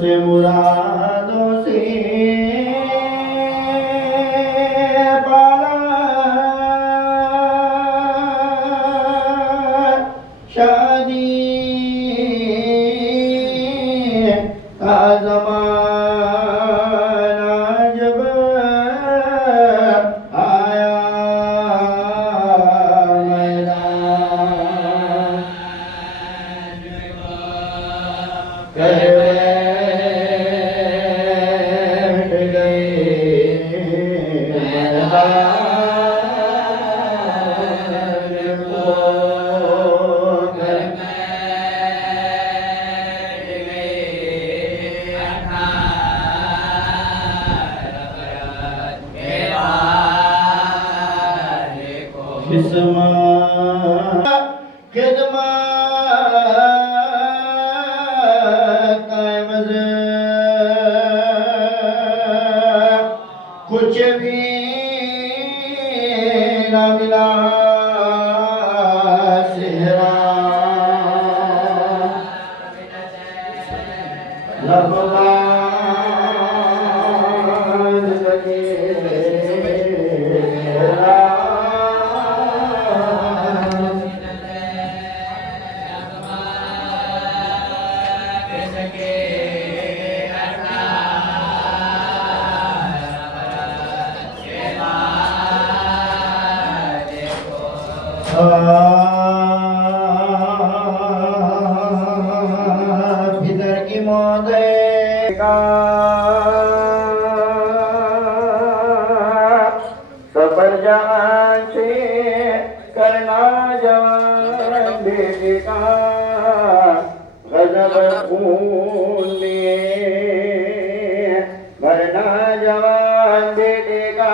से मुरादों से पाला शादी का ज़माना जब आया मैदान कर बैठ गए मैदान को कर कुछ भी ना मिला सेहरा भीतर की मौत का सफर जहां से करना जवान बेटे का गजब खून में भरना जवान बेटे का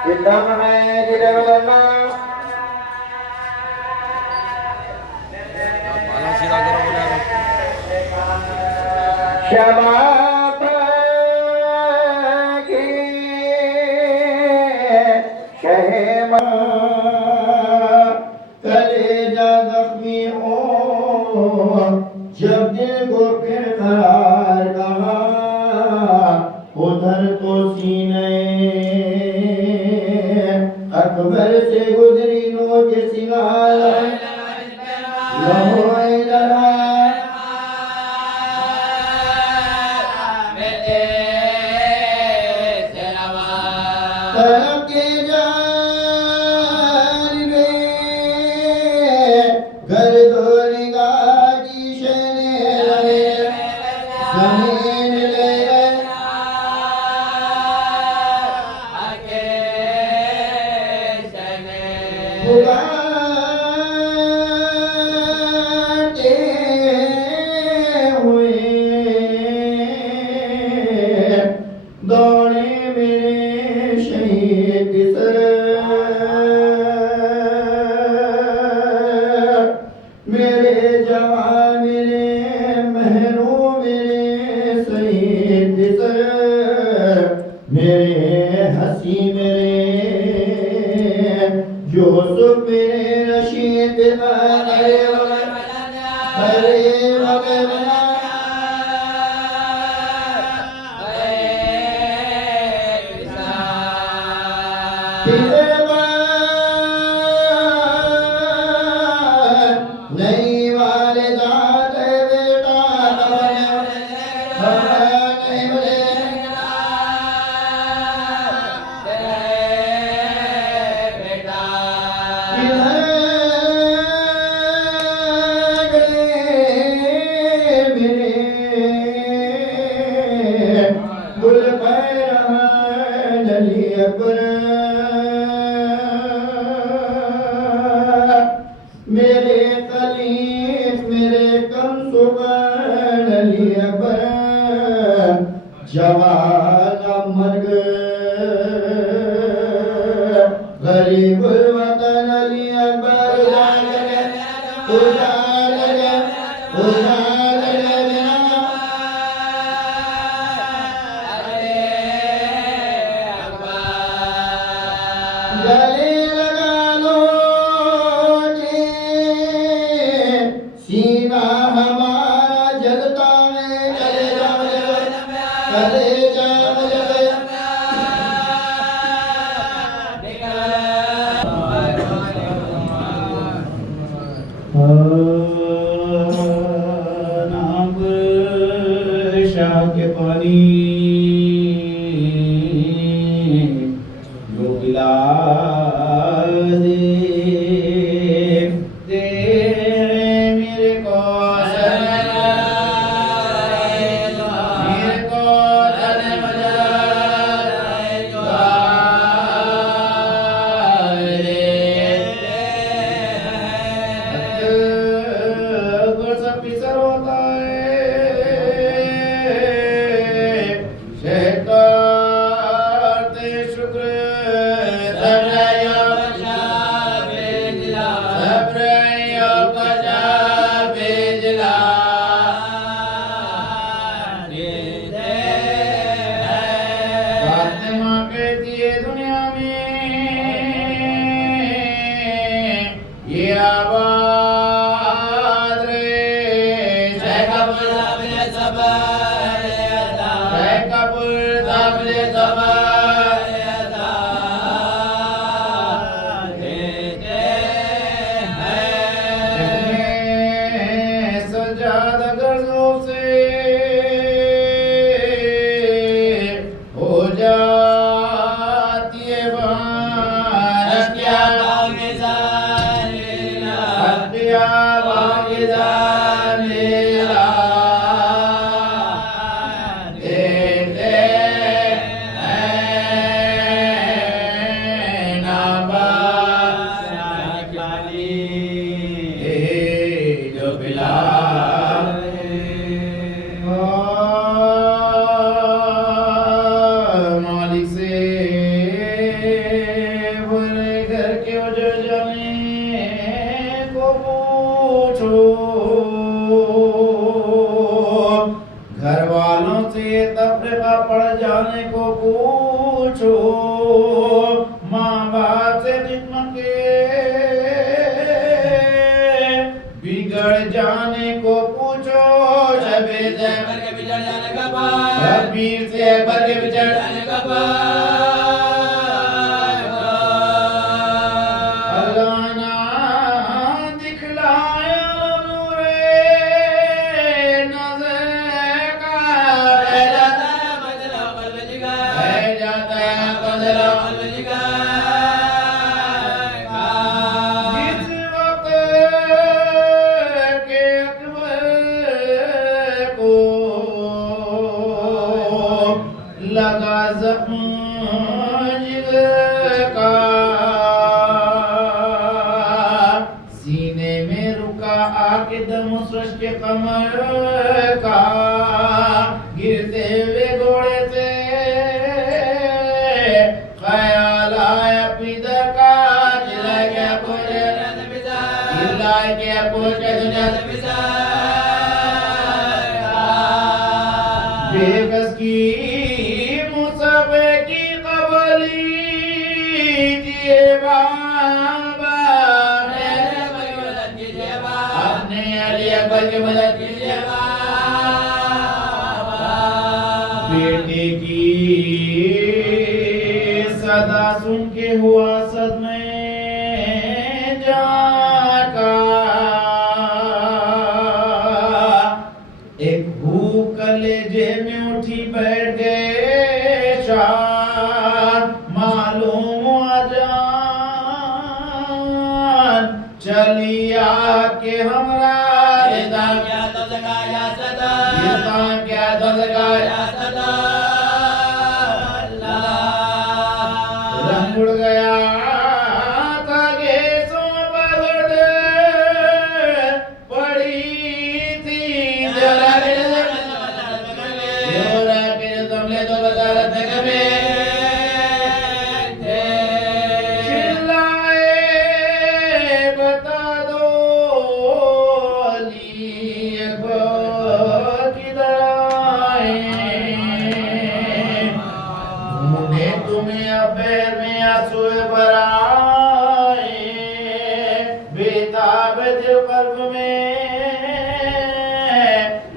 सितम है दिलवना शबाब के शहमा कलेजा जख्मी हो जब दिल को फिर करार कहा उधर तो सीने अकबर से गुजरी नोच सिंगार लहोए लड़ा के जानिबे गर्दोलिगा की शने जमीन ले पुकारते हुए दौड़े मेरे शहीद सर मेरे जवान मेरे महरों मेरे शहीद सर मेरे हंसी मेरे यूसुफ मेरे रशीद अरे नहीं वाले दाद बेटा नहीं बोले बेटा मेरे गुल पैरहन अली अकबर मेरे कलीफ मेरे कमसुबन अली अकबर जवान मर्ग गरीब वतन अली अकबर गले लगा लो जी सीना हम जो पिला दे दे मेरे को मेरे को तने मजा पिसर होता दुनिया में ये आबाद रे शेख कपूर साबले सजाद गर्जों से हो जाती है हत्या देते हैं नाबा जो पिला मालिक से बोले घर के वजह जाने को पूछो घर वालों से तफरीका पड़ जाने को पूछो माँ बाप से खिदमत के बिगड़ जाने को पूछो शबीर से बिगड़ जाने का शबीर से भर के बिगड़ जाने का अल्लाह ना दिखलाया नूरे नज़र का रह जाता है बदला जिस वक्त के अकबर को लगा जख्म जिगर का सीने में रुका आके दम सृष्ट के कमर का गिरते हुए घोड़े से ख्याल आया पिता का चिल्ला क्या पूछे दुनिया से बेकस की मुसाफे की कबली दिए बाबा अपने अली अकबर की मदद कीजिए बेटे की सदा सुन के हुआ सदमे जाका एक भूख कलेजे में उठी बैठ गए शान मालूम हुआ जान चली आके हमरा रिदा क्या तो जगाया सदा क्या तो जगाया सदा रंग उड़ गया था गेसों पर पड़ी थी जरा के तुमने तो वजारत में चिल्लाए बता दो अली अकबर किधर आए ढूंढे तुम्हें अबैर में आंसू भर आए बेताब दिल कल्ब में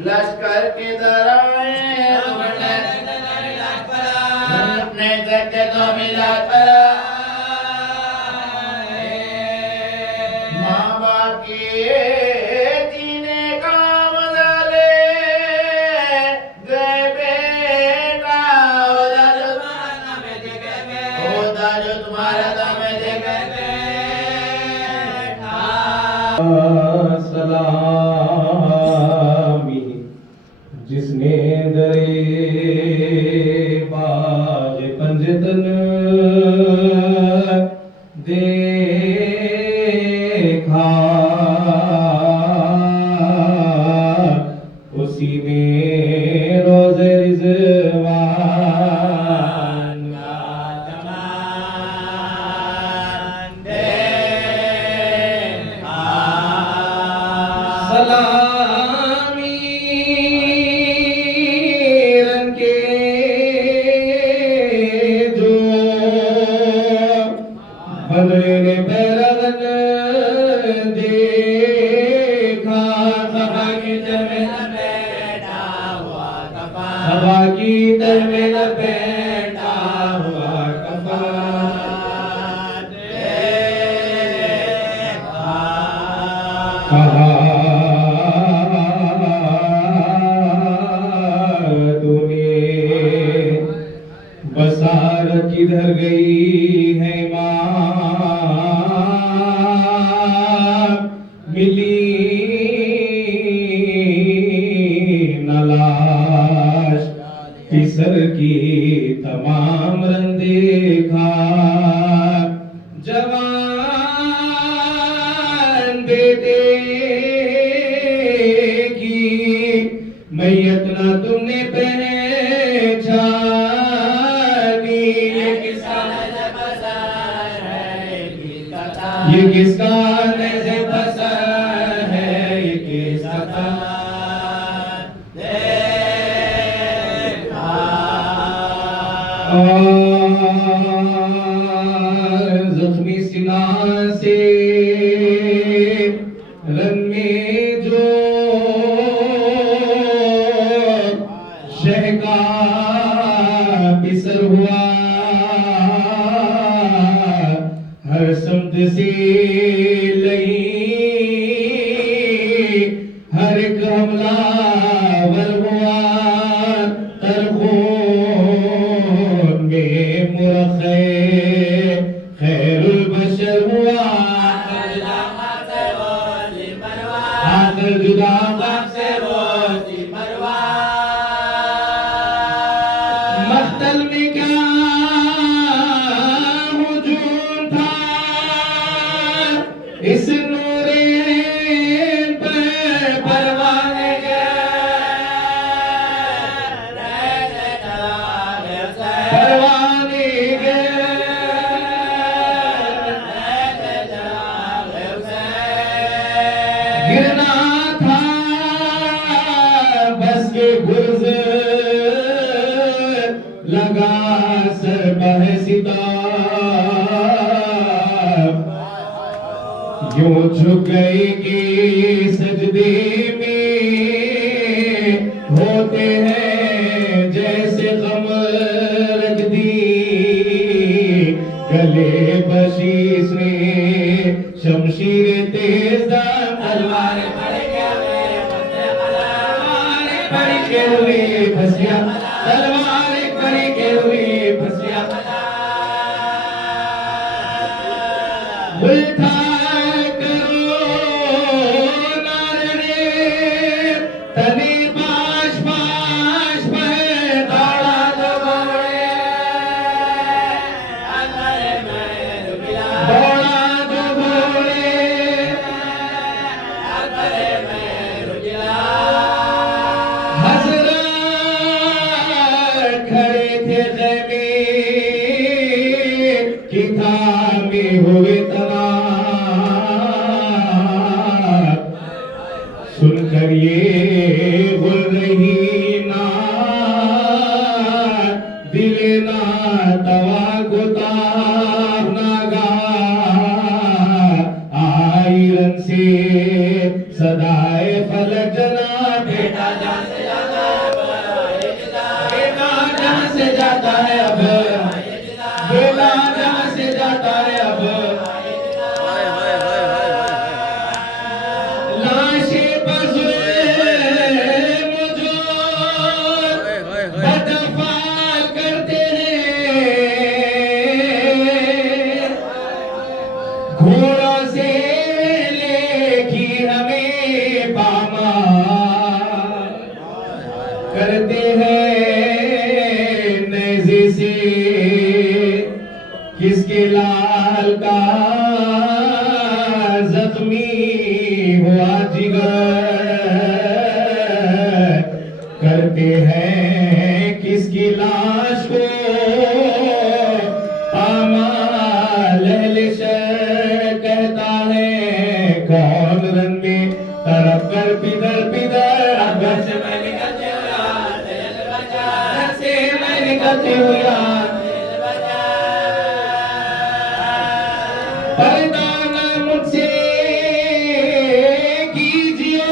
लश्कर के दराए अपने जगह तो मिला कर माँ बाप के जीने का मजा ले गए सभा की तर में लपेटा हुआ कफन, सभा की तर में लपेटा हुआ कफन, देखा तूने बसारत किधर गई है माँ, मिली न लाश पिसर की तमाम रंदे खा, जवान बेटे की मैयत न तुमने पहचानी, ये किसका नज़र बसर है, ये किसका नज़र बसर है, ये किसका देखा। जख्मी सीना से रन में जो शह का पिसर हुआ, हर समत से लई हर एक हमलावर हुआ, तरखून में मुरखे खैरुल बशर हुआ, आखिर जुदा बाप से वो मरवा, मख्तल में क्या हुजूम था, इस नूरेन पर परवाने परवाने गिरना था बस के गुर्ज, लगा सर बहसिता, यूं झुक गए कि सजदे में होते हैं जैसे गम रख दी, गले बशीस ने शमशीर तेज दाम, तलवार पड़ के हुए फसिया, तलवार पड़ के हुए फसिया, उल्टा करो नारने तने पाश पाश पर दौड़ा दो घोड़े, दौड़ा दो घोड़े, हज़रत खड़े थे ख़ैमे की थामे हुए तनाब, सुनकर ये गुल रही ना दिले ना तवा को ताब नागा, आई रन से सदाए फलक जना, बेटा जान से जाता है अब, बेटा जान से जाता है अब, बेटा जान से जाता है अब, लाशें बज़ुल्म जो बदफाल करते हैं, घोड़ों से लेकी हमें पामाल करते हैं, नेज़े से किसके लाल का जख्मी हुआ जिगर, करते हैं किसकी लाश को पामाल, अहले शहर कहता है कौन रन में तरफ कर पिदर पिदर, घर से मैं निकलते हुआ घर से मैं निकलते हुआ, पर्दा न मुझसे कीजिए,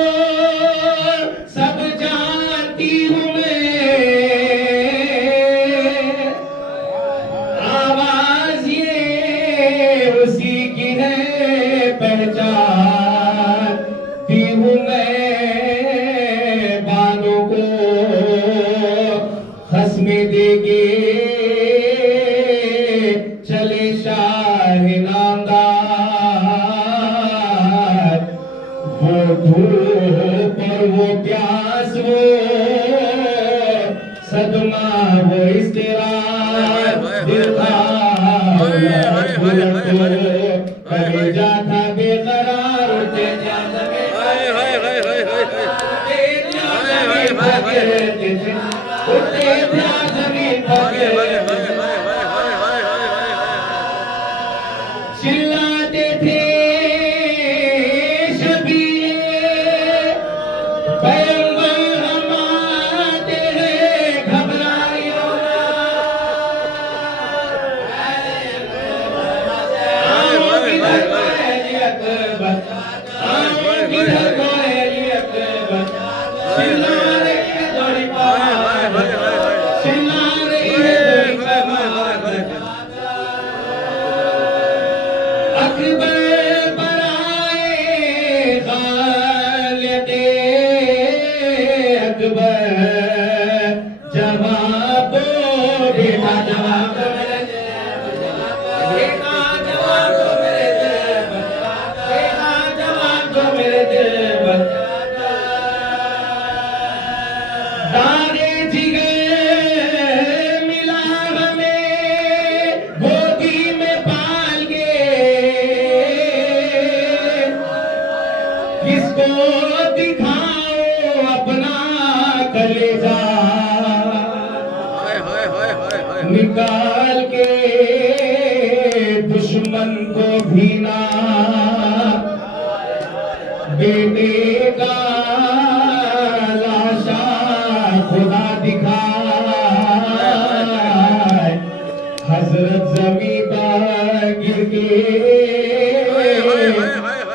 गिरते थे, उड़ते थे जमीन पर गिरते थे। चिल्लाते थे शबीर पैगंबर हम आते हैं घबराइयो ना। आओ किधर कोई अकबर, आओ किधर कोई अकबर, चिल्ला रही है दौड़ी पार, चिल्ला रही है दौड़ी पार। अकबर पर आए खालिदे अकबर, जवाब दो बेटा, जवाब दो मेरे बेटा, जवाब दो मेरे दिल, बेटा जवाब दो मेरे दिल। दागे जिगर मिला हमें गोदी में पाल के, किसको दिखाओ अपना कलेजा, निकाल के दुश्मन को भी ना बेटे का लाशा खुदा दिखाए। हजरत जमीन पर गिर के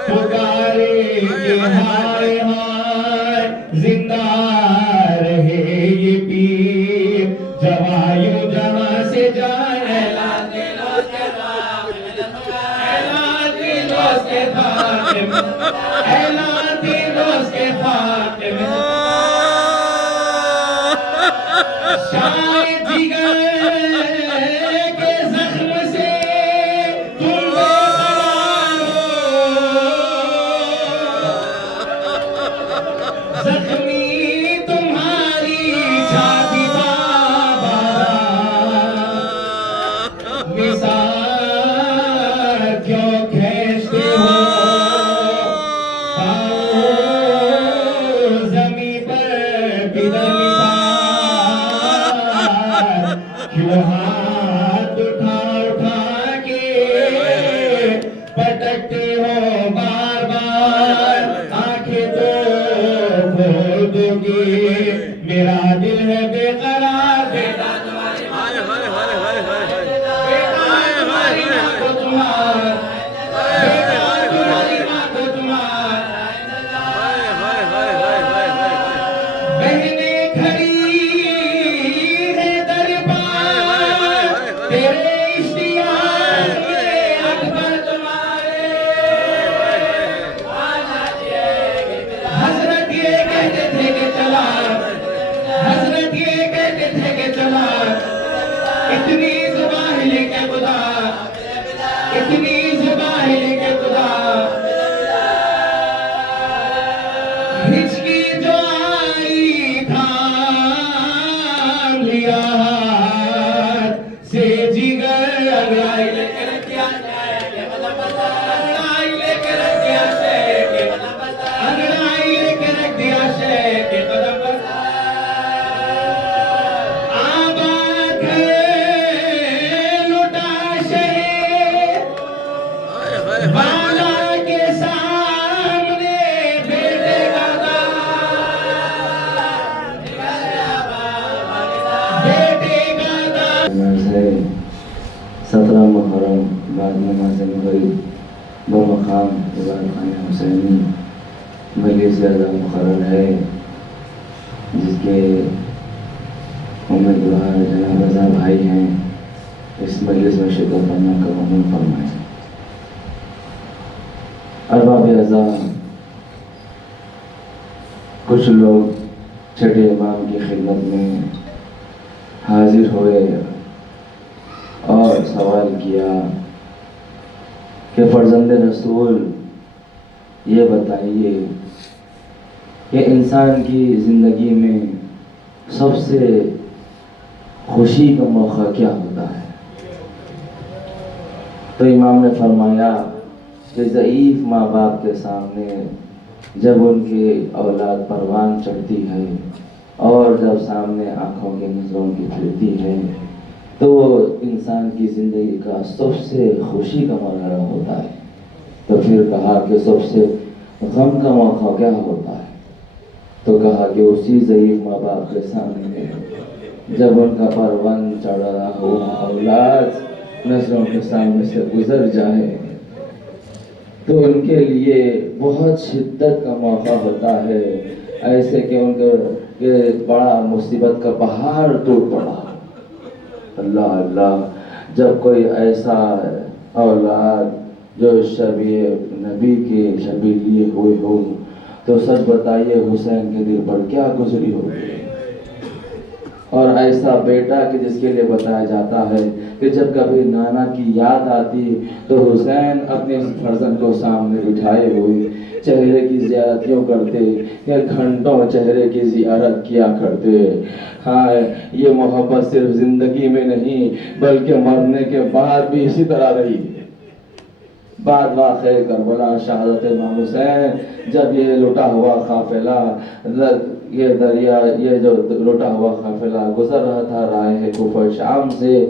पुकारे कि हाय हाय, जिंदा रहे ये पीर, जवायु जहां से जाए। ऐलान दिलों के फातिमे, ऐलान दिलों के फातिमे, शाये जिगर के जख्म से तुम बेकरार हो, जख्मी तुम्हारी छाती बाबा, मिसाल क्यों खींचते हो, आओ ज़मीं पर बिना मिसाल, क्यों हाथ उठा उठा के पटकते हो बार बार, आंखें तो खोल दोगे, मेरा दिल है बेकरार। बेटा तुम्हारी माँ को तुम्हार, बेटा तुम्हारी माँ को तुम्हार, बहनें खड़ी है दरबार, तेरे इश्तियाक में अकबर तुम्हारे। हजरत ये कहते थे कि चला, हजरत ये कहते थे कि चला, इतनी जुबान लेके खुदा, इतनी जुबान लेके खुदा, हिचकी जो आई थाम लिया हाथ से जिगर, अंगड़ाई लेके रख दिया शेख, अंगड़ाई लेके रख दिया शेख, अंगड़ाई लेके रख दिया शेख के कदम पर। आबाद है लुटा शहे बाला के सामने, बेटे का बेटे का से 17 मुहर्रम बाद नमाज मगरिब बमकाम इबादतखाने हुसैनी मजलिस ज़्यादा मुकर्रर है, जिसके उम्मीदवार जनाब रज़ा भाई हैं, इस मजलिस में शिरकत करना कबूल फरमाएं। अरबाब अज़ा, कुछ लोग छठे इमाम की खिदमत में हाजिर हुए और सवाल किया कि फर्जंद रसूल ये बताइए कि इंसान की ज़िंदगी में सबसे खुशी का मौका क्या होता है। तो इमाम ने फरमाया कि ज़ईफ़ माँ बाप के सामने जब उनकी औलाद परवान चढ़ती है और जब सामने आंखों की नजरों की फिरती है तो इंसान की जिंदगी का सबसे खुशी का मरहला होता है। तो फिर कहा कि सबसे गम का मौका क्या होता है? तो कहा कि उसी ज़ईफ़ माँ बाप के सामने जब उनका परवन चढ़ रहा हुआ औलाद नजरों के सामने से गुजर जाए तो उनके लिए बहुत शिद्दत का मौका होता है, ऐसे कि उनके के बड़ा मुसीबत का पहाड़ टूट पड़ा। अल्लाह अल्लाह, जब कोई ऐसा औलाद जो शबी नबी के शबी लिए हुए हो तो सच बताइए हुसैन के दिल पर क्या गुजरी होगी। और ऐसा बेटा कि जिसके लिए बताया जाता है कि जब कभी नाना की याद आती तो हुसैन अपने फर्जंद को सामने बिठाए हुए चेहरे की ज़ियारत यूँ करते या घंटों चेहरे की ज़ियारत किया करते। हाँ, ये मोहब्बत सिर्फ ज़िंदगी में नहीं बल्कि मरने के बाद भी इसी तरह रही। बाद वाक़े करबला शहादत इमाम हुसैन, जब ये लुटा हुआ काफिला ये दरिया ये जो लुटा हुआ काफिला गुजर रहा था राह कुफर शाम से,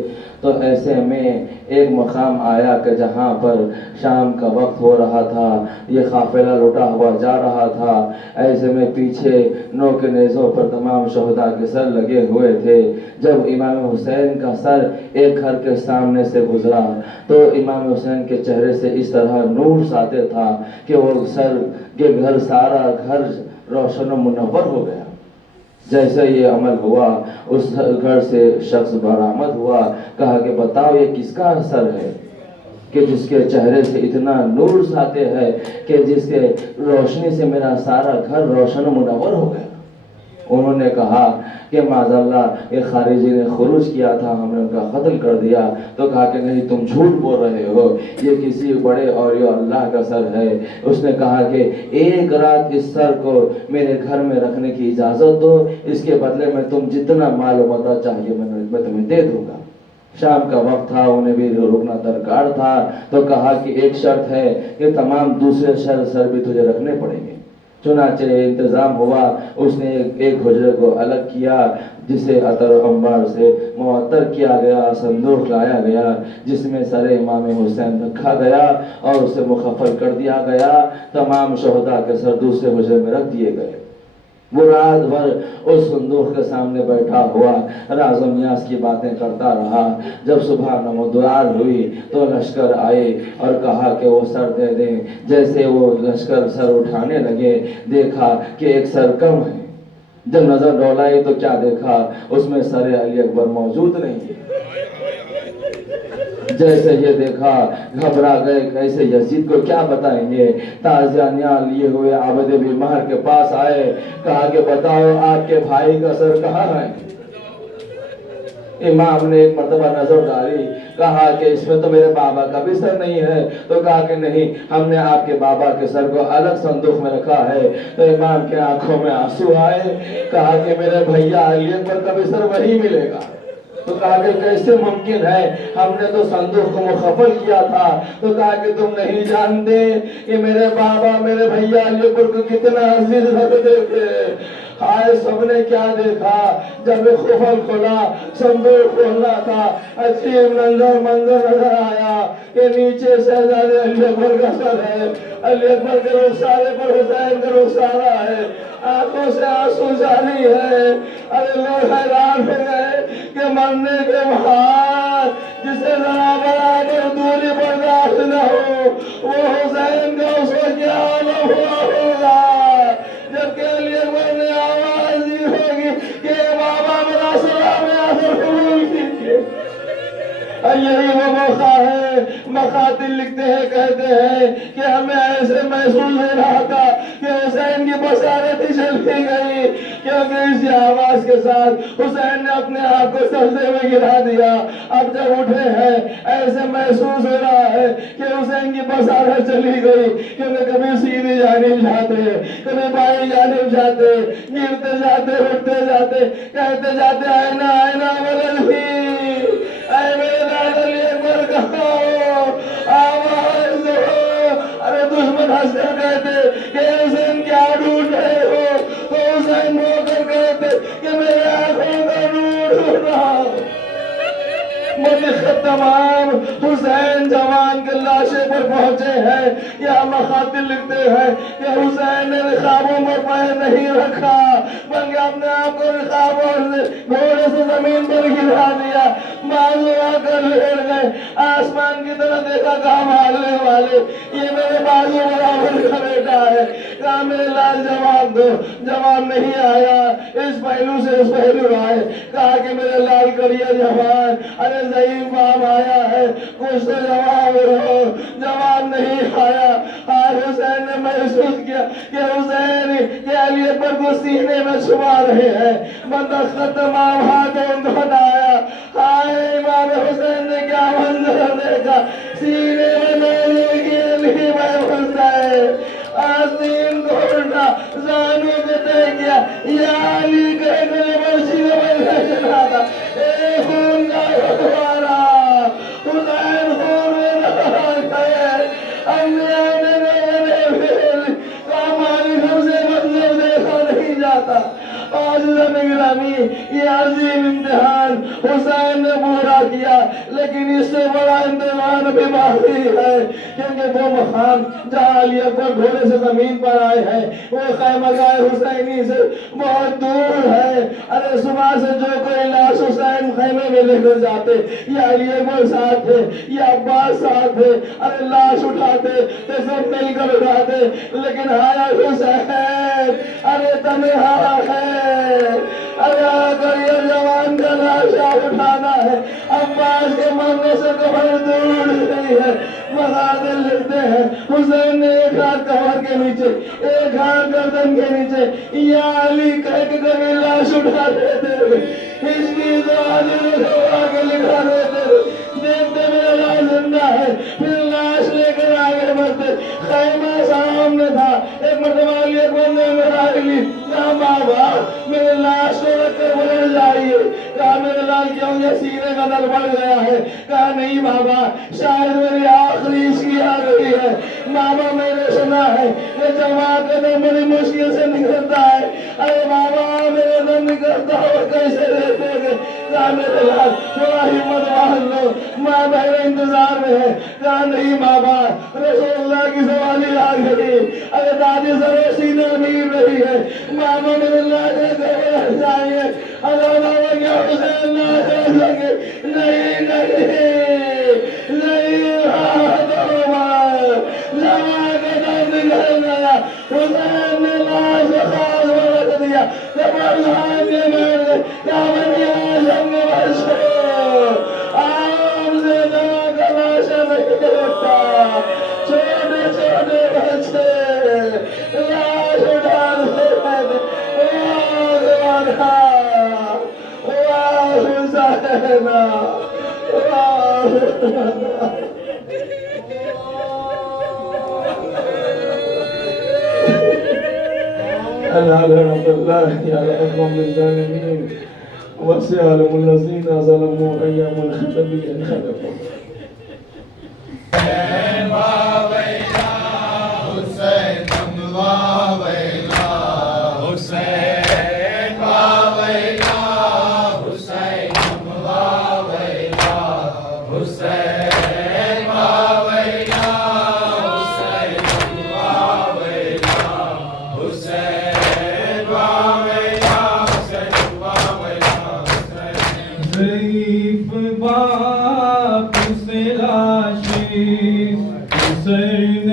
तो ऐसे में एक मकाम आया कि जहाँ पर शाम का वक्त हो रहा था, ये काफिला लुटा हुआ जा रहा था। ऐसे में पीछे नौ के नेज़ों पर तमाम शहदा के सर लगे हुए थे। जब इमाम हुसैन का सर एक घर के सामने से गुजरा तो इमाम हुसैन के चेहरे से इस तरह नूर साते था कि वो सर के घर सारा घर रोशन व मुनव्वर हो गया। जैसे ये अमल हुआ उस घर से शख्स बरामद हुआ। कहा कि बताओ ये किसका असर है कि जिसके चेहरे से इतना नूर साते है कि जिसके रोशनी से मेरा सारा घर रोशन मुनव्वर हो गया। उन्होंने कहा कि माज़अल्लाह ये खारिजी ने खुरूज किया था, हमने उनका कत्ल कर दिया। तो कहा कि नहीं, तुम झूठ बोल रहे हो, ये किसी बड़े और ये अल्लाह का सर है। उसने कहा कि एक रात इस सर को मेरे घर में रखने की इजाज़त दो, इसके बदले में तुम जितना माल व मता चाहिए मैं तुम्हें दे दूंगा। शाम का वक्त था, उन्हें भी रुकना दरकार था। तो कहा कि एक शर्त है कि तमाम दूसरे सर भी तुझे रखने पड़ेंगे। चुनाचे इंतज़ाम हुआ, उसने एक हुजरे को अलग किया जिसे अतर अंबार से मुअत्तर किया गया, संदूक लाया गया जिसमें सर इमाम हुसैन रखा गया और उसे मुखफ़ल कर दिया गया। तमाम शहदा के सर दूसरे हुजरे में रख दिए गए। वो रात भर उस संदूक के सामने बैठा हुआ राज़ो नियाज़ की बातें करता रहा। जब सुबह नमोदुआर हुई तो लश्कर आए और कहा कि वो सर दे दें। जैसे वो लश्कर सर उठाने लगे, देखा कि एक सर कम है। जब नजर डोलाई तो क्या देखा, उसमें सर अली अकबर मौजूद नहीं। जैसे ये देखा घबरा गए, कैसे यजीद को क्या बताएंगे। ताज़िया लिए हुए आबद बीमार के पास आए, कहा कि बताओ आपके भाई का सर कहाँ है। इमाम ने एक मर्तबा नजर डाली, कहा कि इसमें तो मेरे बाबा का भी सर नहीं है। तो कहा कि नहीं, हमने आपके बाबा के सर को अलग संदूक में रखा है। तो इमाम के आंखों में आंसू आए, कहा कि मेरे भैया अली अकबर का भी सर वही मिलेगा। तो कहा कि कैसे मुमकिन है, हमने तो संदूक को मुखफ़ल किया था। तो कहा कि तुम नहीं जानते कि मेरे बाबा मेरे भैया अली अकबर को कितना अजीज रखते थे। हाय, सबने क्या देखा जब खुफल खुला, संदूक खोलना था, अजीब मंजर नजर आया कि नीचे शहजादे अली अकबर का सर है, अली अकबर के रुखसारे पर हुसैन का रुखसारा है, आंखों से आंसू जारी है। अरे लोग हैरान हो गए कि मरने के बाद जिसे जरा बराबर दूरी बर्दाश्त न हो वो हुसैन का उसको क्या आलम हुआ होगा। जबकि अली अकबर ने आवाज दी होगी कि बाबा मेरा सलाम आखिर कबूल कीजिए। यही वो मौका है। मकातिल लिखते हैं, कहते हैं कि हमें ऐसे महसूस हो रहा था कि हुसैन की बसारत ही चली गई, क्योंकि इसी आवाज के साथ हुसैन ने अपने आप को सजदे में गिरा दिया। अब जब उठे हैं ऐसे महसूस हो रहा है कि हुसैन की बसारत चली गई, क्योंकि कभी सीधी जानिब जाते, कभी बाई जानिब जाते, गिरते जाते, उठते जाते, कहते जाते आईना आईना बदल ही, ऐ मेरे दादा अली अकबर कहाँ हो, आवाज दो। अरे दुश्मन हंसकर कहते कि हुसैन क्या ढूंढ रहे हो। तो हुसैन होकर कहते ढूंढ रहा हूँ। मुझे तमाम हुसैन जवान के लाशे पर पहुंचे हैं, या मखातिल लिखते हैं कि हुसैन ने ख्वाबों में पैर नहीं रखा, बल्कि अपने आप को ख्वाबों से घोड़े से जमीन पर गिरा दिया, बाजू आकर लेट गए, आसमान की तरफ देखा, कहा भागने वाले, ये मेरे बाजू बराबर का बेटा है। कहा मेरे लाल जवाब दो, जवाब नहीं आया। इस पहलू से उस पहलू आए, कहा कि मेरे लाल करिया जवान, अरे ज़ईफ़ बाप आया है, कुछ तो जवाब दो, जवाब नहीं आया। आज हुसैन ने महसूस किया कि हुसैन के अली अकबर को सीने में छुपा रहे हैं। बंदा तमाम हाथों को हटाया, हाय इमाम हुसैन ने क्या मंजर देखा, सीने में मेरे के अली में हुसैन, आसीन को उल्टा जानू को दे गया, या अली कह गए मर्जी में बंदा चला था, ए खून का तुम्हारा हुसैन खून में नहा गए, अन्याय ने मेरे मालिक हमसे मंजर देखा नहीं जाता। आज गिरामी ये अजीम इम्तिहान हुसैन ने पूरा किया, लेकिन इससे बड़ा इम्तिहान भी बाकी है, क्योंकि वो मकाम जहाँ अली अकबर घोड़े से जमीन पर आए हैं वो खैमगाह हुसैनी से बहुत दूर है। अरे सुबह से जो कोई लाश हुसैन खैमे में लेकर जाते, या अली अकबर साथ थे या अब्बास साथ थे, अरे लाश उठाते तो सब मिलकर उठाते, लेकिन आया हुसैन अरे तन्हा है, अरे अगर ये जवान का लाशा उठाना है, अब्बास के मरने से कबर दूर नहीं है। मगादिर लिखते हैं हुसैन ने एक हाथ कमर के नीचे, एक हाथ गर्दन के नीचे, या अली कह के कभी लाश उठा देते थे, इसकी तो आगे लिखा देते थे, देखते मेरा लाश जिंदा है, फिर लाश लेकर आगे बढ़ते। खैमा सामने था, एक मरतबा अली अकबर ने मेरा ली, कहा बाबा मेरे लाश को रखकर गुजर जाइए। कहा मेरे लाल क्यों, ये सीने का दर्द बढ़ गया है। कहा नहीं बाबा, शायद मेरी आखिरी इसकी आ गई है। बाबा मैंने सुना है ये जमात का दम बड़ी मुश्किल से निकलता है। अरे बाबा मेरे दम निकलता हो कैसे देखोगे। कहा मेरे लाल थोड़ा हिम्मत बांध लो, माँ बहन इंतजार में है। कहा नहीं बाबा, रसूलुल्लाह की सवाली आ गई, अरे दादी सरो सीने में रही है, मामा मेरे लाल चाहिए, अगर बाबा क्या हुसैन ना कर सके, नहीं नहीं नहीं, निकल गया। हुसैन ने लाश खास रख दिया, जबरदस्त के बैठ गए, क्या बन गया जंग आम से दवा का लाशा नहीं देखता, छोटे छोटे बच्चे लाश उठा देते, ज़ईफ़ बाप से लाशी हुसैन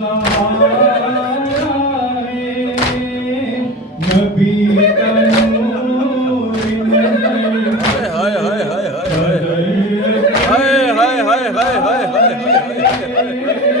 सहारा है, नबी का नूर नजर हाय हाय हाय हाय हाय हाय हाय हाय हाय हाय हाय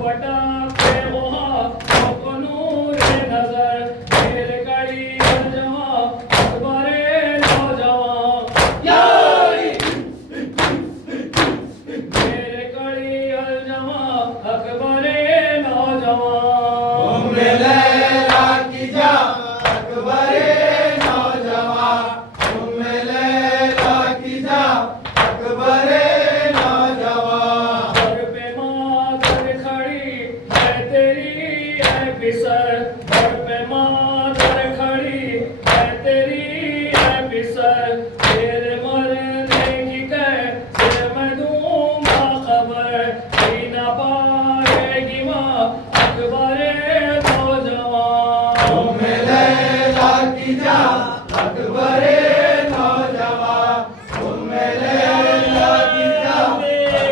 भटकते वहाँ को नूर नजर मेरे कड़ी जवां अकबरे नौजवान यारी मेरे कड़ी जवां अकबरे नौजवान लैला की जा अकबरे नौजवान लैला की जा अकबरे नौजवान घर पे मादर खड़ी है तेरी है बिसर घर पे मादर खड़ी है तेरी है बिसर तेरे मरने की कैसे मैं दूंगा खबर ही ना पाएगी माँ अकबरे नौजवान लैला की जा अकबरे नौजवान लैला की जा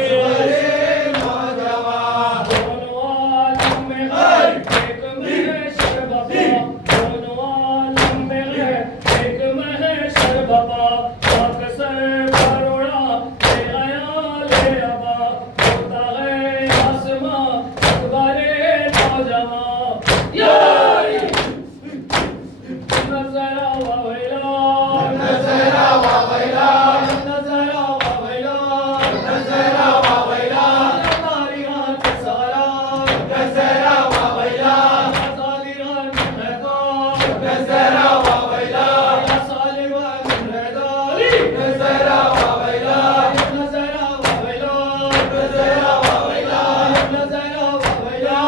अकबरे नौजवान दोनों आलम में है एक महशर बाबा दोनों आलम में है एक महशर बाबा पाक सर करोड़ा ले आया ले अबा होता है आसमां अकबरे नौजवान यारी नजरा वावेला नजरा वावेला नजरा वावेला नजरा वावेला तारी हाथ सारा नजरा वावेला सालिरान रहता नजरा वावेला सालिरान रहता नजरा वावेला नजरा वावेला नजरा वावेला नजरा वावेला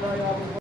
Wala.